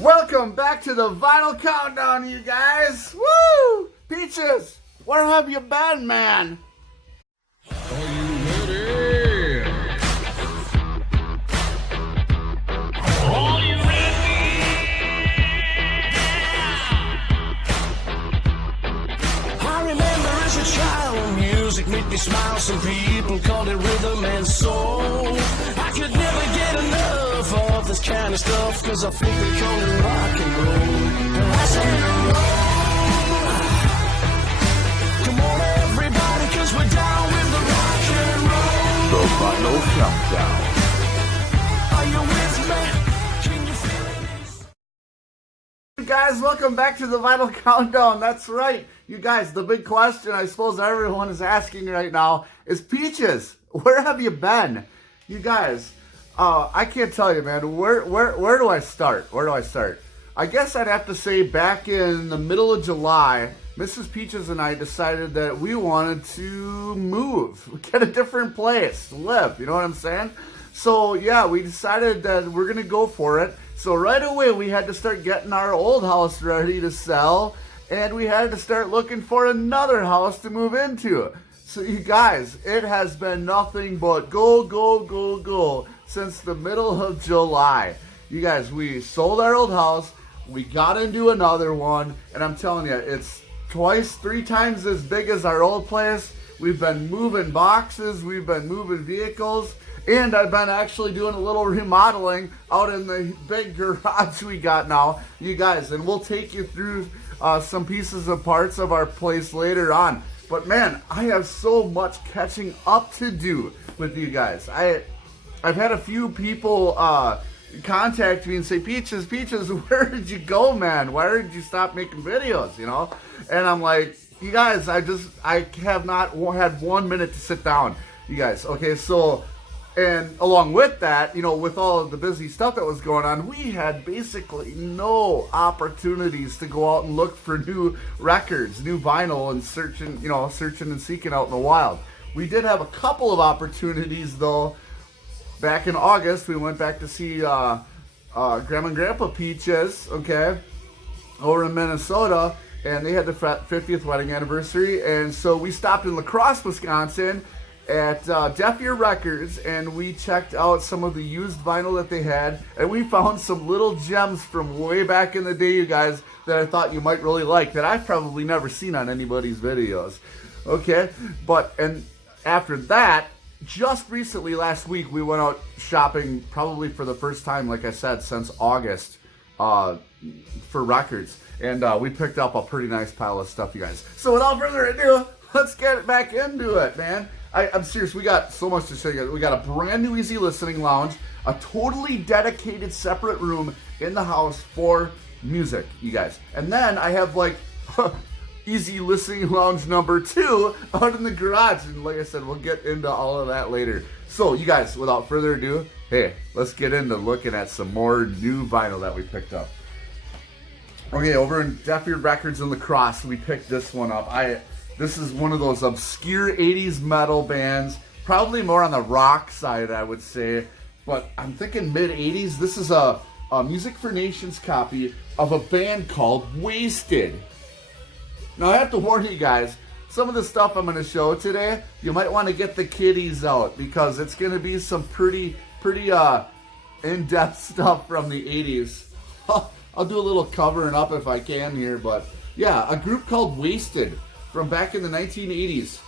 Welcome back to the Vinyl Countdown, you guys. Woo! Peaches, where have you been, man? Are you ready? Are you ready? I remember as a child, music made me smile. Some people called it rhythm and soul. I could never get enough of this kind of stuff, cause I think they call it rock and roll. I said, come on everybody, cause we're down with the rock and roll. The Vinyl Countdown. Are you with me? Can you feel it? You guys, welcome back to the Vinyl Countdown. That's right. You guys, the big question I suppose everyone is asking right now is, Peaches, where have you been? You guys, I can't tell you, man. Where do I start? Where do I start? I guess I'd have to say back in the middle of July, Mrs. Peaches and I decided that we wanted to move, get a different place to live. You know what I'm saying? So yeah, we decided that we're going to go for it. So right away, we had to start getting our old house ready to sell, and we had to start looking for another house to move into. So you guys, it has been nothing but go, go, go, go since the middle of July. You guys, we sold our old house, we got into another one, and I'm telling you, it's twice, 3 times as big as our old place. We've been moving boxes, we've been moving vehicles, and I've been actually doing a little remodeling out in the big garage we got now, you guys, and we'll take you through some pieces of parts of our place later on. But man, I have so much catching up to do with you guys. I've had a few people contact me and say, Peaches, where did you go, man? Why did you stop making videos, you know? And I'm like, you guys, I have not had 1 minute to sit down, you guys. Okay, so, and along with that, you know, with all of the busy stuff that was going on, we had basically no opportunities to go out and look for new records, new vinyl, and searching and seeking out in the wild. We did have a couple of opportunities, though. Back in August, we went back to see Grandma and Grandpa Peaches, okay, over in Minnesota, and they had the 50th wedding anniversary, and so we stopped in La Crosse, Wisconsin, at Deaf Ear Records, and we checked out some of the used vinyl that they had, and we found some little gems from way back in the day, you guys, that I thought you might really like, that I've probably never seen on anybody's videos, okay, and after that, just recently, last week, we went out shopping, probably for the first time, like I said, since August, for records, and we picked up a pretty nice pile of stuff, you guys. So without further ado, let's get back into it, man. I'm serious, we got so much to show you guys. We got a brand new Easy Listening Lounge, a totally dedicated separate room in the house for music, you guys. And then I have like Easy Listening Lounge number 2 out in the garage. And like I said, we'll get into all of that later. So you guys, without further ado, hey, let's get into looking at some more new vinyl that we picked up. Okay, over in Deaf Ear Records in La Crosse, we picked this one up. This is one of those obscure 80s metal bands, probably more on the rock side, I would say, but I'm thinking mid-80s. This is a Music for Nations copy of a band called Wasted. Now, I have to warn you guys, some of the stuff I'm going to show today, you might want to get the kiddies out, because it's going to be some pretty in-depth stuff from the 80s. I'll do a little covering up if I can here, but yeah, a group called Wasted from back in the 1980s.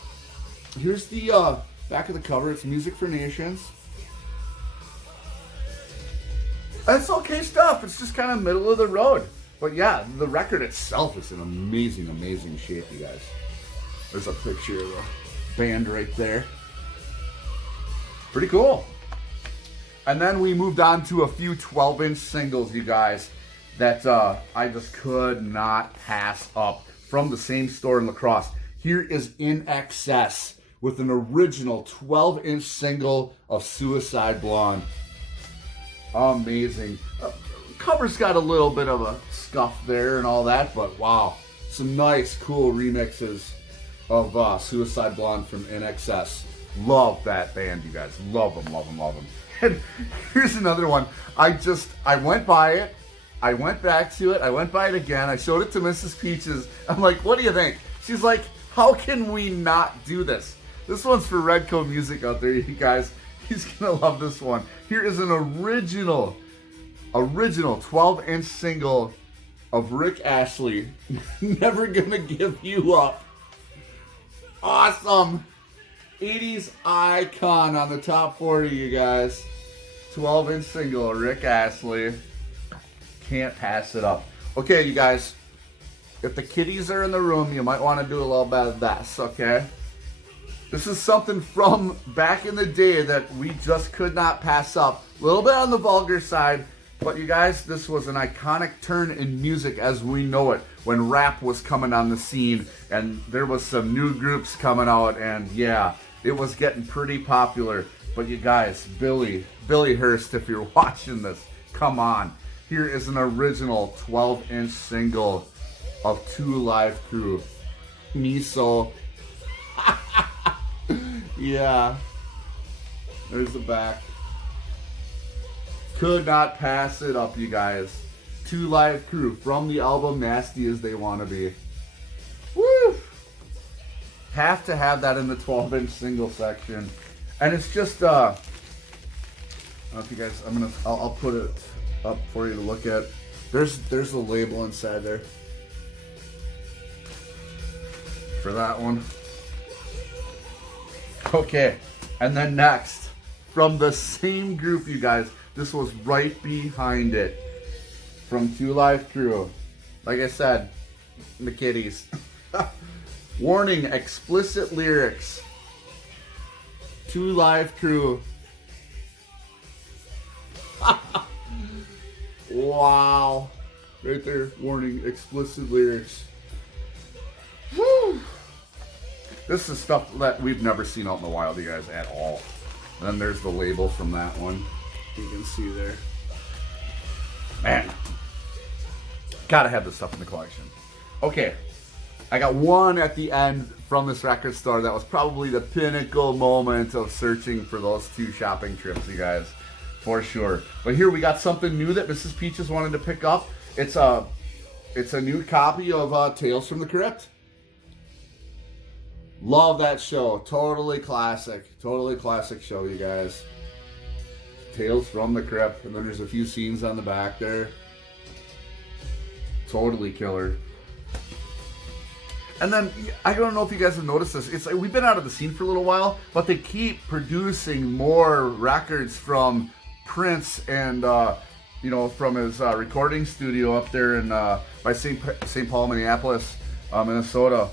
Here's the back of the cover. It's Music for Nations. It's okay stuff. It's just kind of middle of the road. But yeah, the record itself is in amazing, amazing shape, you guys. There's a picture of the band right there. Pretty cool. And then we moved on to a few 12-inch singles, you guys, that I just could not pass up from the same store in La Crosse. Here is In Excess with an original 12-inch single of Suicide Blonde. Amazing. Cover's got a little bit of a scuff there and all that, but wow, some nice, cool remixes of Suicide Blonde from In Excess. Love that band, you guys. Love them, love them, love them. And here's another one. I went by it, I went back to it. I went by it again. I showed it to Mrs. Peaches. I'm like, what do you think? She's like, how can we not do this? This one's for Redco Music out there, you guys. He's gonna love this one. Here is an original 12-inch single of Rick Astley, Never Gonna Give You Up. Awesome. 80s icon on the top 40, you guys. 12-inch single, Rick Astley. Can't pass it up. Okay, you guys. If the kiddies are in the room, you might want to do a little bit of this, okay? This is something from back in the day that we just could not pass up. A little bit on the vulgar side, but you guys, this was an iconic turn in music as we know it when rap was coming on the scene and there was some new groups coming out, and yeah, it was getting pretty popular. But you guys, Billy Hurst, if you're watching this, come on. Here is an original 12-inch single of Two Live Crew. Miso. Yeah. There's the back. Could not pass it up, you guys. Two Live Crew from the album Nasty As They Wanna Be. Woo! Have to have that in the 12-inch single section. And it's just, I don't know if you guys, I'll put it up for you to look at. There's the label inside there. For that one. Okay, and then next, from the same group, you guys, this was right behind it. From Two Live Crew. Like I said, the kiddies. Warning, explicit lyrics. Two Live Crew. Wow. Right there, warning, explicit lyrics. Whew. This is stuff that we've never seen out in the wild, you guys, at all. And then there's the label from that one. You can see there. Man. Gotta have this stuff in the collection. Okay. I got one at the end from this record store that was probably the pinnacle moment of searching for those two shopping trips, you guys. For sure. But here we got something new that Mrs. Peaches wanted to pick up. It's a new copy of Tales from the Crypt. Love that show. Totally classic. Totally classic show, you guys. Tales from the Crypt. And then there's a few scenes on the back there. Totally killer. And then, I don't know if you guys have noticed this. It's like we've been out of the scene for a little while, but they keep producing more records from Prince and, from his recording studio up there in by St. Paul, Minneapolis, Minnesota.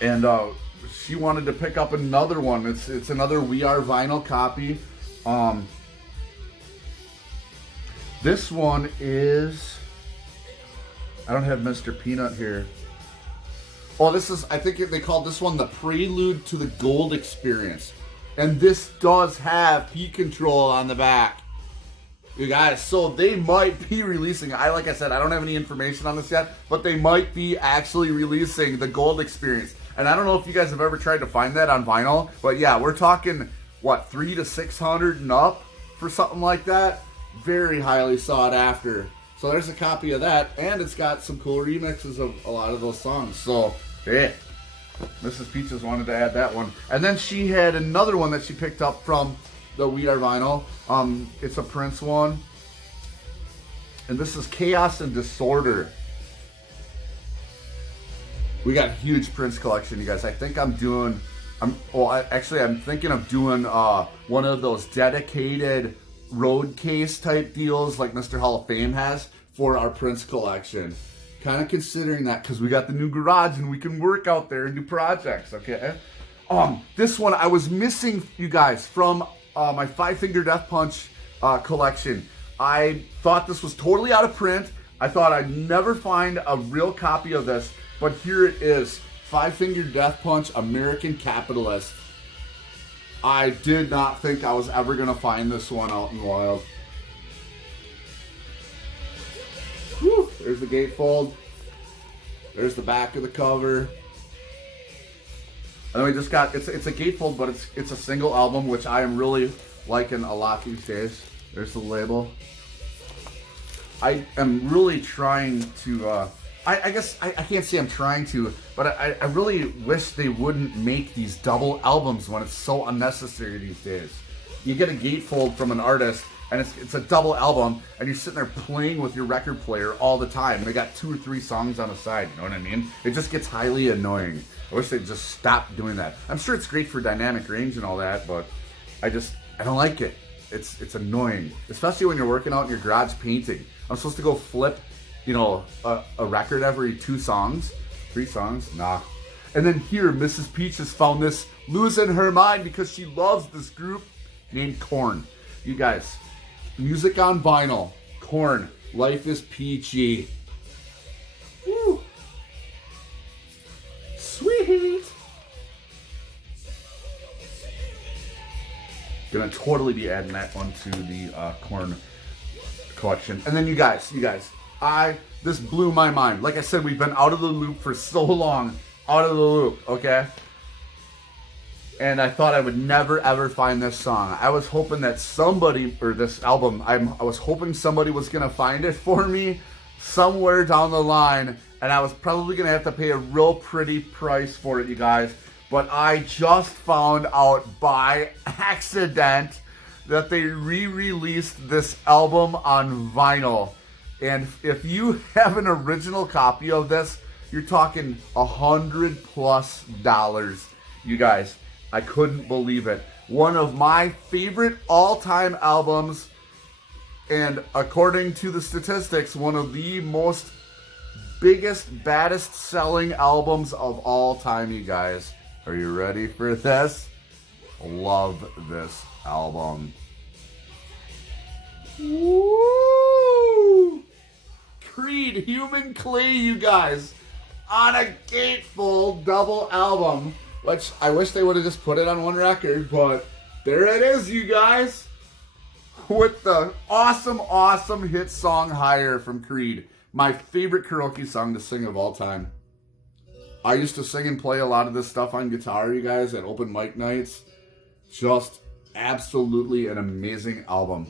And she wanted to pick up another one. It's another We Are Vinyl copy. This one is, I don't have Mr. Peanut here. Oh, this is, I think they called this one the Prelude to the Gold Experience. And this does have heat control on the back. You guys, so they might be releasing, like I said, I don't have any information on this yet, but they might be actually releasing the Gold Experience. And I don't know if you guys have ever tried to find that on vinyl, but yeah, we're talking, what, $300 to $600 and up for something like that? Very highly sought after. So there's a copy of that, and it's got some cool remixes of a lot of those songs. So, yeah, Mrs. Peaches wanted to add that one. And then she had another one that she picked up from the We Are Vinyl. It's a Prince one. And this is Chaos and Disorder. We got a huge Prince collection, you guys. I think I'm thinking of doing one of those dedicated road case type deals like Mr. Hall of Fame has for our Prince collection. Kind of considering that because we got the new garage and we can work out there and do projects, okay? This one I was missing, you guys, from my Five Finger Death Punch collection. I thought this was totally out of print. I thought I'd never find a real copy of this, but here it is. Five Finger Death Punch, American Capitalist. I did not think I was ever going to find this one out in the wild. Whew, there's the gatefold. There's the back of the cover. And then we just got, it's a gatefold, but it's a single album, which I am really liking a lot these days. There's the label. I am really trying to, I guess I can't say I'm trying to, but I really wish they wouldn't make these double albums when it's so unnecessary these days. You get a gatefold from an artist, and it's a double album, and you're sitting there playing with your record player all the time. They got 2 or 3 songs on the side, you know what I mean? It just gets highly annoying. I wish they'd just stop doing that. I'm sure it's great for dynamic range and all that, but I don't like it. It's annoying, especially when you're working out in your garage painting. I'm supposed to go flip, you know, a record every 2 songs, 3 songs, nah. And then here, Mrs. Peach has found this, losing her mind because she loves this group named Korn. You guys, music on vinyl, Korn, Life is Peachy. Woo. Sweet. Gonna totally be adding that one to the Korn collection. And then you guys, this blew my mind. Like I said, we've been out of the loop for so long. Out of the loop, okay? And I thought I would never ever find this song. I was hoping that somebody, or this album, I was hoping somebody was gonna find it for me somewhere down the line, and I was probably gonna have to pay a real pretty price for it, you guys. But I just found out by accident that they re-released this album on vinyl. And if you have an original copy of this, you're talking $100+. You guys, I couldn't believe it. One of my favorite all-time albums, and according to the statistics, one of the most biggest, baddest selling albums of all time, you guys. Are you ready for this? Love this album. Woo! Creed, Human Clay, you guys, on a gatefold double album, which I wish they would have just put it on one record, but there it is, you guys, with the awesome, awesome hit song Higher from Creed, my favorite karaoke song to sing of all time. I used to sing and play a lot of this stuff on guitar, you guys, at open mic nights. Just absolutely an amazing album.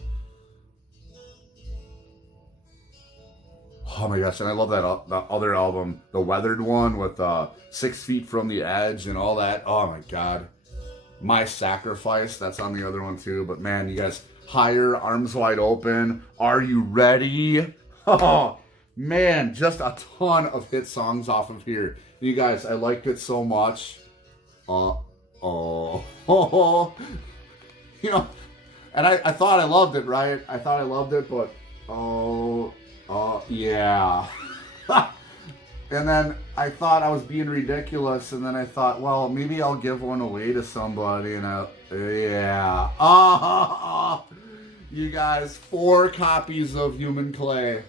Oh my gosh, and I love that other album, the Weathered one with 6 Feet from the Edge and all that. Oh my God. My Sacrifice, that's on the other one too. But man, you guys, Higher, Arms Wide Open, Are You Ready? Oh man, just a ton of hit songs off of here. You guys, I liked it so much. You know, and I thought I loved it, right? I thought I loved it, but yeah. And then I thought I was being ridiculous, and then I thought, well, maybe I'll give one away to somebody, and yeah. You guys, 4 copies of Human Clay.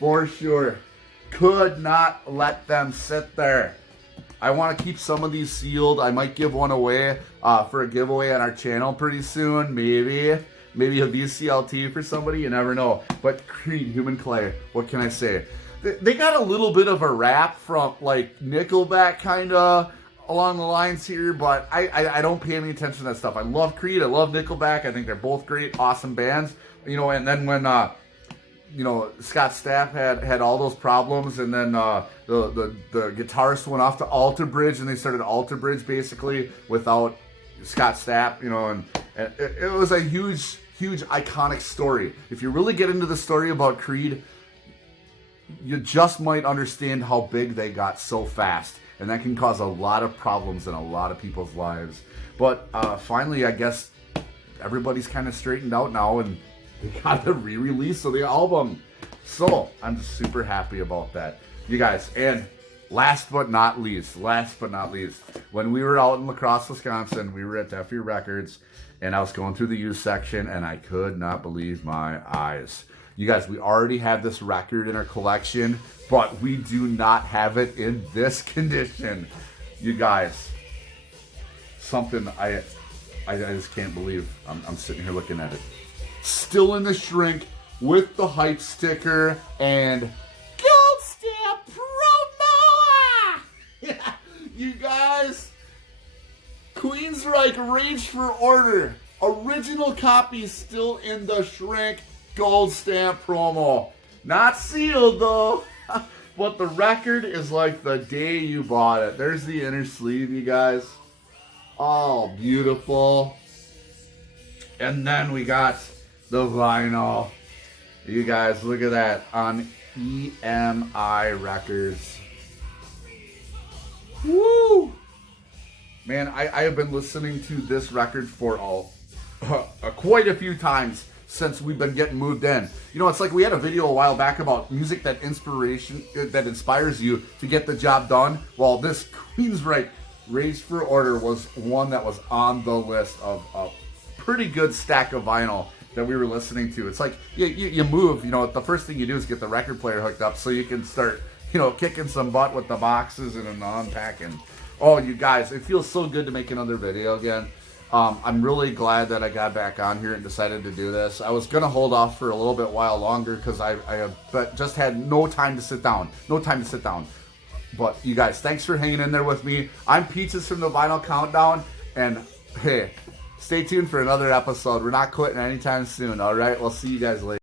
For sure. Could not let them sit there. I want to keep some of these sealed. I might give one away for a giveaway on our channel pretty soon. Maybe a VCLT for somebody. You never know. But Creed, Human Clay, what can I say? They got a little bit of a rap from like Nickelback kind of along the lines here, but I don't pay any attention to that stuff. I love Creed. I love Nickelback. I think they're both great, awesome bands. You know, and then when you know, Scott Stapp had all those problems, and then the guitarist went off to Alter Bridge, and they started Alter Bridge basically without Scott Stapp, you know, and it was a huge iconic story. If you really get into the story about Creed, you just might understand how big they got so fast, and that can cause a lot of problems in a lot of people's lives. But finally, I guess everybody's kind of straightened out now, and they got a re-release of the album. So I'm just super happy about that, you guys. And last but not least, when we were out in La Crosse, Wisconsin, we were at Deaf Ear Records, and I was going through the used section, and I could not believe my eyes. You guys, we already have this record in our collection, but we do not have it in this condition. You guys, something I just can't believe. I'm sitting here looking at it. Still in the shrink with the hype sticker and gold stamp promo. You guys, Queensryche Rage for Order. Original copy still in the shrink gold stamp promo. Not sealed though. But the record is like the day you bought it. There's the inner sleeve, you guys. Oh, beautiful. And then we got the vinyl. You guys, look at that on EMI Records. Woo! Man, I have been listening to this record for quite a few times since we've been getting moved in. You know, it's like we had a video a while back about music that inspires you to get the job done. Well, this Queensryche Raised for Order was one that was on the list of a pretty good stack of vinyl that we were listening to. It's like you move, you know, the first thing you do is get the record player hooked up so you can start, you know, kicking some butt with the boxes and unpacking. Oh, you guys, it feels so good to make another video again. I'm really glad that I got back on here and decided to do this. I was going to hold off for a little bit while longer because I just had no time to sit down. But you guys, thanks for hanging in there with me. I'm Peaches from the Vinyl Countdown. And hey, stay tuned for another episode. We're not quitting anytime soon, all right? We'll see you guys later.